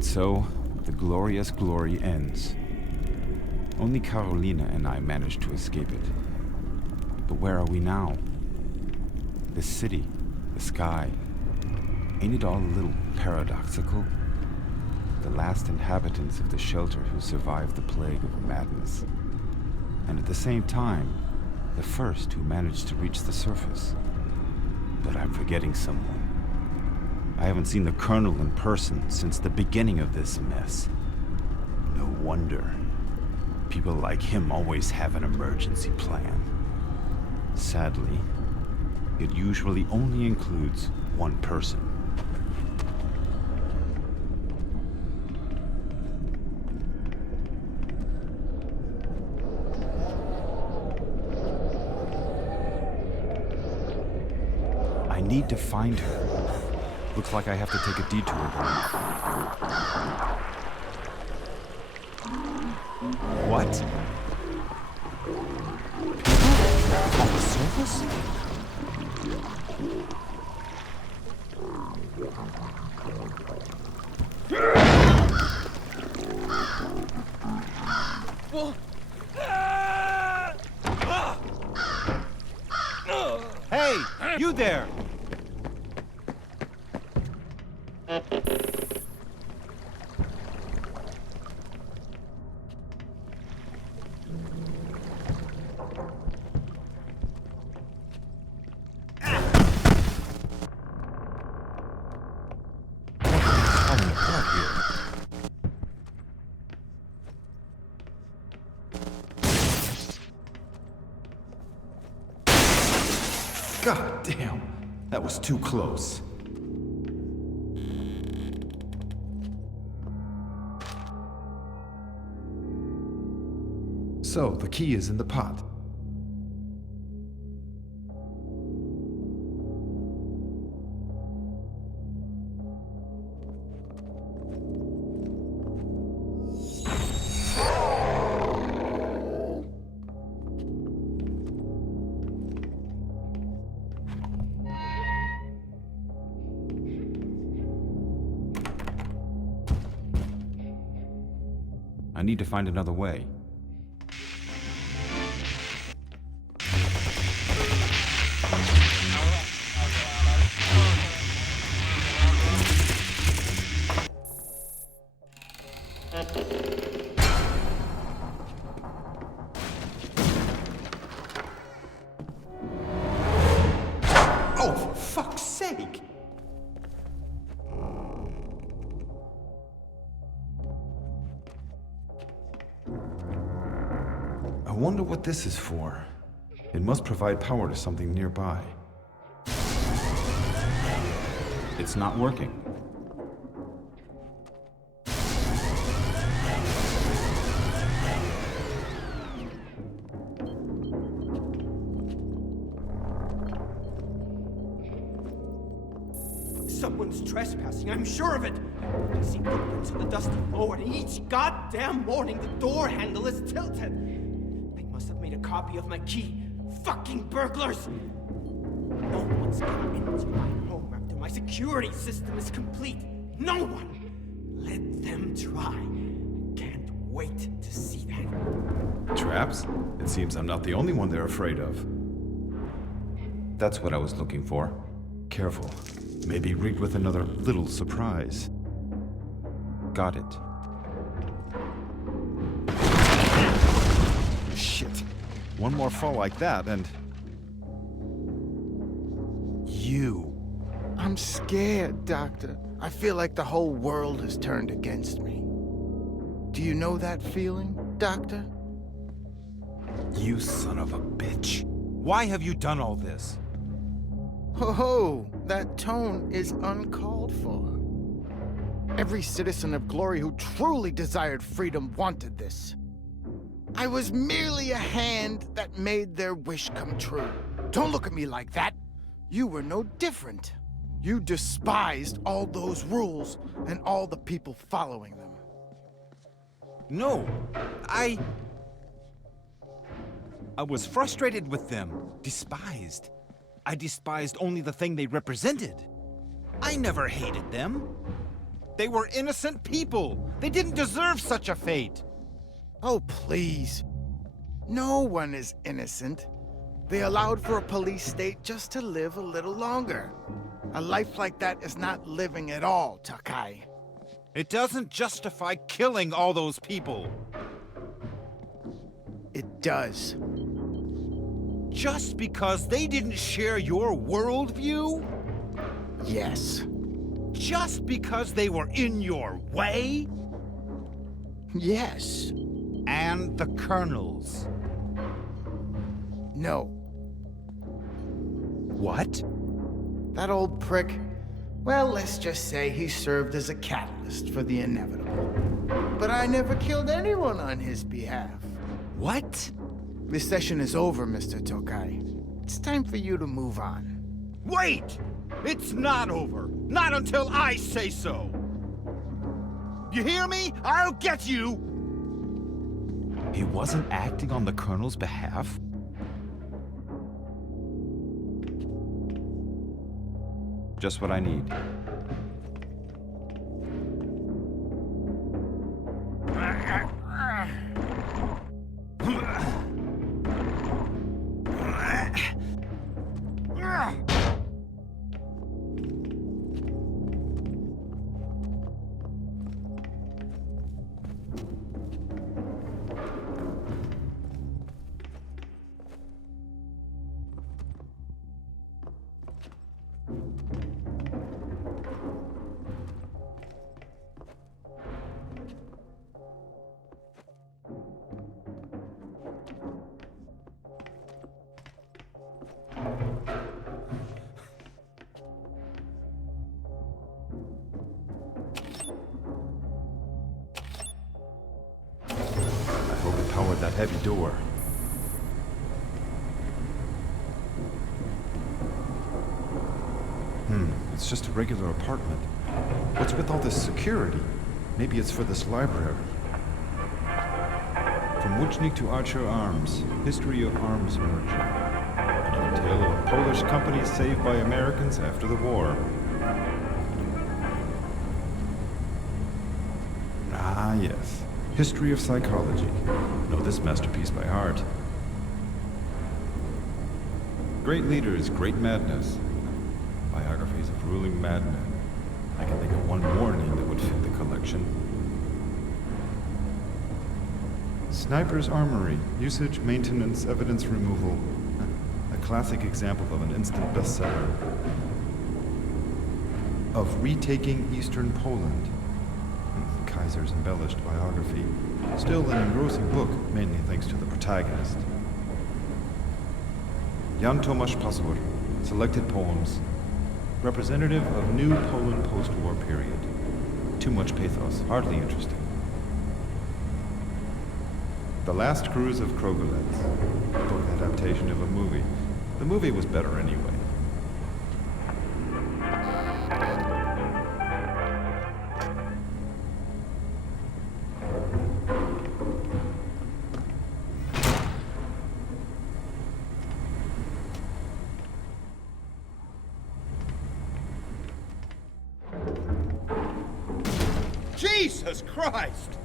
And so, the glorious glory ends. Only Carolina and I managed to escape it. But where are we now? The city, the sky. Ain't it all a little paradoxical? The last inhabitants of the shelter who survived the plague of madness. And at the same time, the first who managed to reach the surface. But I'm forgetting someone. I haven't seen the Colonel in person since the beginning of this mess. No wonder. People like him always have an emergency plan. Sadly, it usually only includes one person. I need to find her. Looks like I have to take a detour. What? People on the surface? Hey, you there! God damn, that was too close. So, the key is in the pot. I need to find another way. Oh, for fuck's sake! I wonder what this is for. It must provide power to something nearby. It's not working. Someone's trespassing, I'm sure of it! I see footprints on the dusty floor, and each goddamn morning the door handle is tilted! They must have made a copy of my key. Fucking burglars! No one's coming into my home after my security system is complete. No one! Let them try. Can't wait to see that. Traps? It seems I'm not the only one they're afraid of. That's what I was looking for. Careful. Maybe rigged with another little surprise. Got it. Shit. One more fall like that and... You. I'm scared, Doctor. I feel like the whole world has turned against me. Do you know that feeling, Doctor? You son of a bitch. Why have you done all this? Ho-ho! That tone is uncalled for. Every citizen of Glory who truly desired freedom wanted this. I was merely a hand that made their wish come true. Don't look at me like that. You were no different. You despised all those rules and all the people following them. No, I was frustrated with them, despised. I despised only the thing they represented. I never hated them. They were innocent people. They didn't deserve such a fate. Oh, please. No one is innocent. They allowed for a police state just to live a little longer. A life like that is not living at all, Takai. It doesn't justify killing all those people. It does. Just because they didn't share your worldview? Yes. Just because they were in your way? Yes. And the Colonel's. No. What? That old prick, well, let's just say he served as a catalyst for the inevitable. But I never killed anyone on his behalf. What? This session is over, Mr. Tokai. It's time for you to move on. Wait! It's not over. Not until I say so. You hear me? I'll get you! He wasn't acting on the Colonel's behalf? Just what I need. Powered that heavy door. It's just a regular apartment. What's with all this security? Maybe it's for this library. From Wujnik to Archer Arms, History of Arms Merchant. A tale of a Polish company saved by Americans after the war. Ah, yes. History of Psychology. Know this masterpiece by heart. Great Leaders, Great Madness. Biographies of ruling madmen. I can think of one more name that would fit the collection. Sniper's Armory. Usage, maintenance, evidence removal. A classic example of an instant bestseller. Of retaking Eastern Poland. Kaiser's embellished biography. Still an engrossing book, mainly thanks to the protagonist. Jan Tomasz Pasur, Selected Poems. Representative of New Poland post-war period. Too much pathos, hardly interesting. The Last Cruise of Krogolets, book adaptation of a movie. The movie was better anyway. Jesus Christ!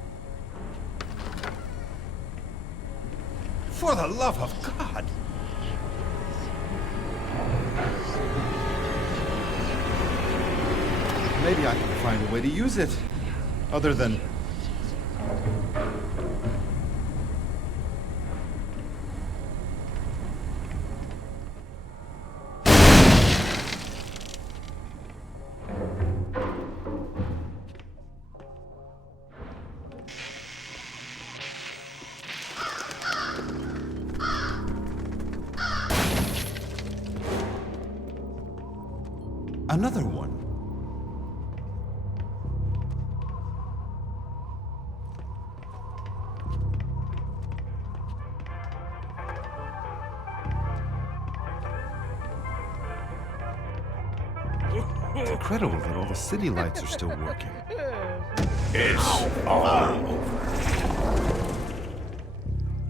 For the love of God! Maybe I can find a way to use it. Other than... Another one. It's incredible that all the city lights are still working. It's all over.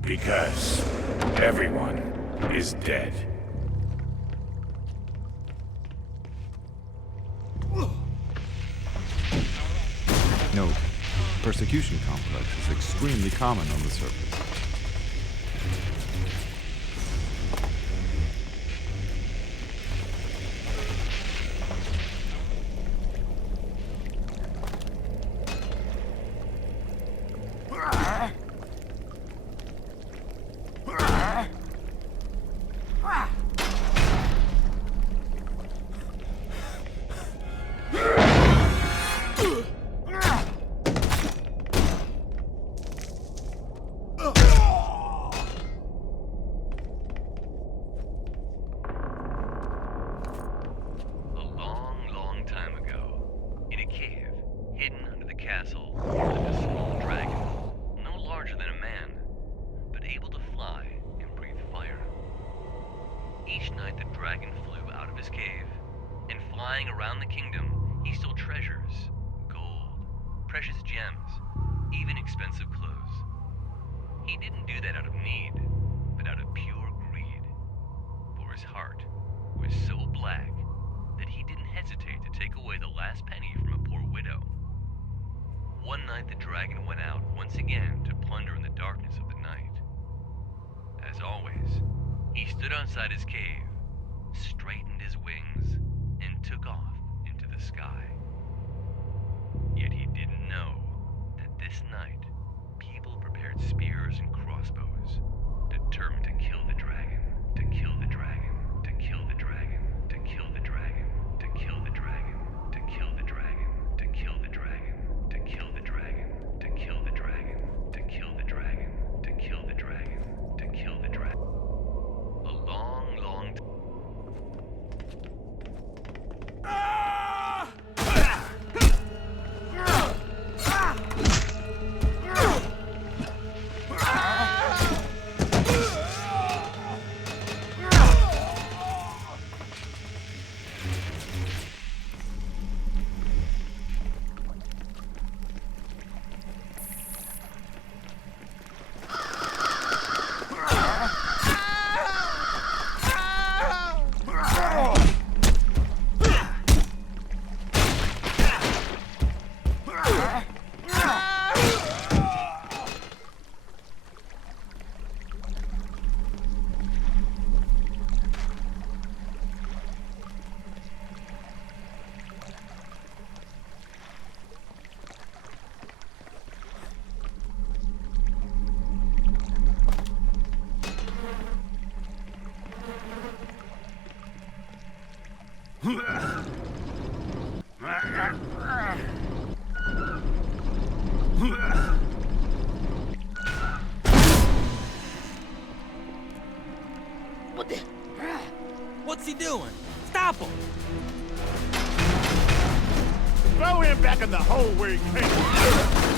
Because everyone is dead. Note, persecution complex is extremely common on the surface. Each night the dragon flew out of his cave, and flying around the kingdom, he stole treasures, gold, precious gems, even expensive clothes. He didn't do that out of need, but out of pure greed. For his heart was so black that he didn't hesitate to take away the last penny from a poor widow. One night the dragon went out once again to plunder in the darkness of the night. As always, he stood outside his cave, straightened his wings, and took off into the sky. Yet he didn't know that this night, people prepared spears and crossbows, determined to kill the dragon, to kill the dragon, to kill the dragon, to kill the dragon, to kill the dragon, to kill the dragon, to kill the dragon, to kill the dragon, to kill the dragon, to kill the dragon, to kill the dragon, to kill the dragon. A long, long time. What the? What's he doing? Stop him! Throw him back in the hole where he came from.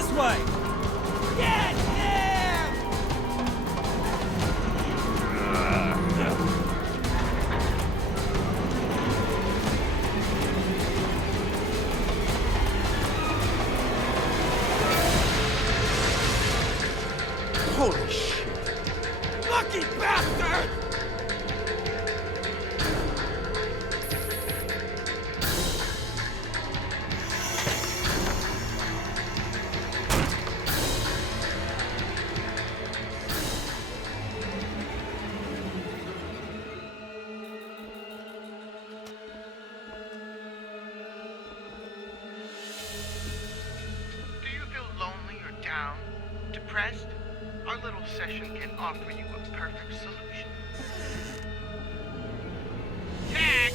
This way! Get him! Holy shit! Lucky bastard! Do you feel lonely or down, depressed? Our little session can offer you a perfect solution. Tag!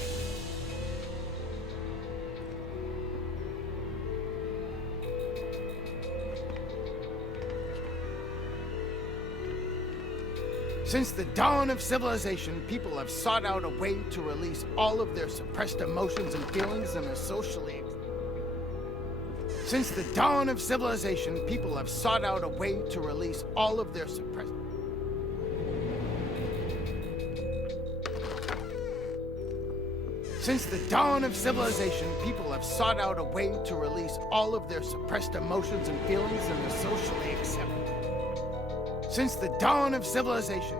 Since the dawn of civilization, people have sought out a way to release all of their suppressed emotions and feelings in a socially... Since the dawn of civilization, people have sought out a way to release all of their suppressed... Since the dawn of civilization, people have sought out a way to release all of their suppressed emotions and feelings in a socially acceptable... Since the dawn of civilization...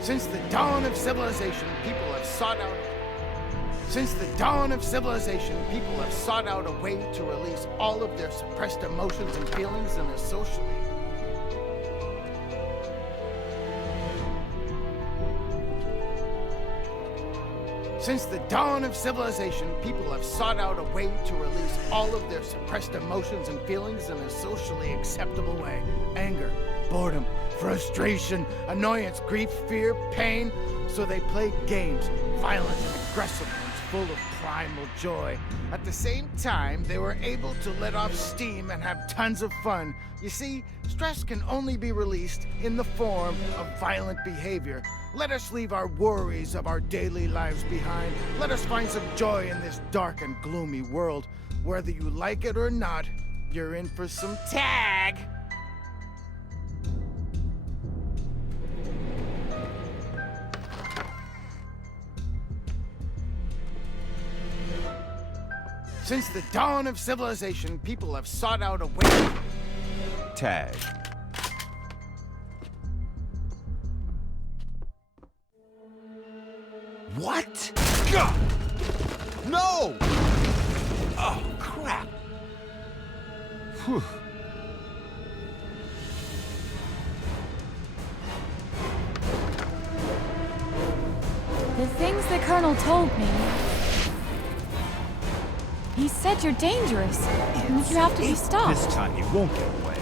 Since the dawn of civilization, people have sought out... Since the dawn of civilization, people have sought out a way to release all of their suppressed emotions and feelings in a socially... Since the dawn of civilization, people have sought out a way to release all of their suppressed emotions and feelings in a socially acceptable way. Anger, boredom, frustration, annoyance, grief, fear, pain. So they play games, violent and aggressive ones, full of primal joy. At the same time, they were able to let off steam and have tons of fun. You see, stress can only be released in the form of violent behavior. Let us leave our worries of our daily lives behind. Let us find some joy in this dark and gloomy world. Whether you like it or not, you're in for some tag. Since the dawn of civilization, people have sought out a way... Tag. What? God! No! Oh, crap! Whew. The things the Colonel told me. He said you're dangerous. And you have to be stopped. This time you won't get away.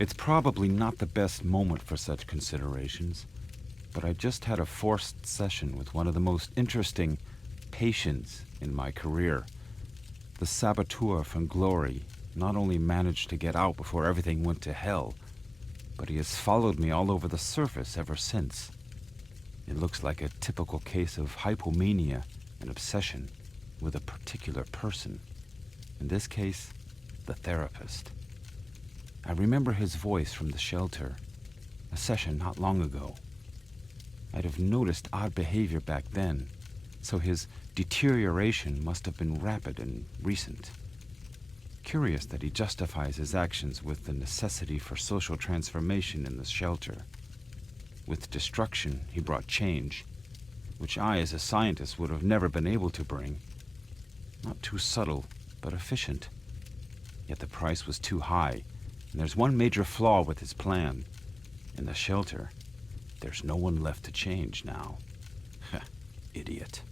It's probably not the best moment for such considerations, but I just had a forced session with one of the most interesting patients in my career, the saboteur from Glory not only managed to get out before everything went to hell, but he has followed me all over the surface ever since. It looks like a typical case of hypomania, an obsession with a particular person. In this case, the therapist. I remember his voice from the shelter, a session not long ago. I'd have noticed odd behavior back then, so his deterioration must have been rapid and recent. Curious that he justifies his actions with the necessity for social transformation in the shelter. With destruction, he brought change, which I, as a scientist, would have never been able to bring. Not too subtle, but efficient. Yet the price was too high, and there's one major flaw with his plan. In the shelter, there's no one left to change now. Idiot.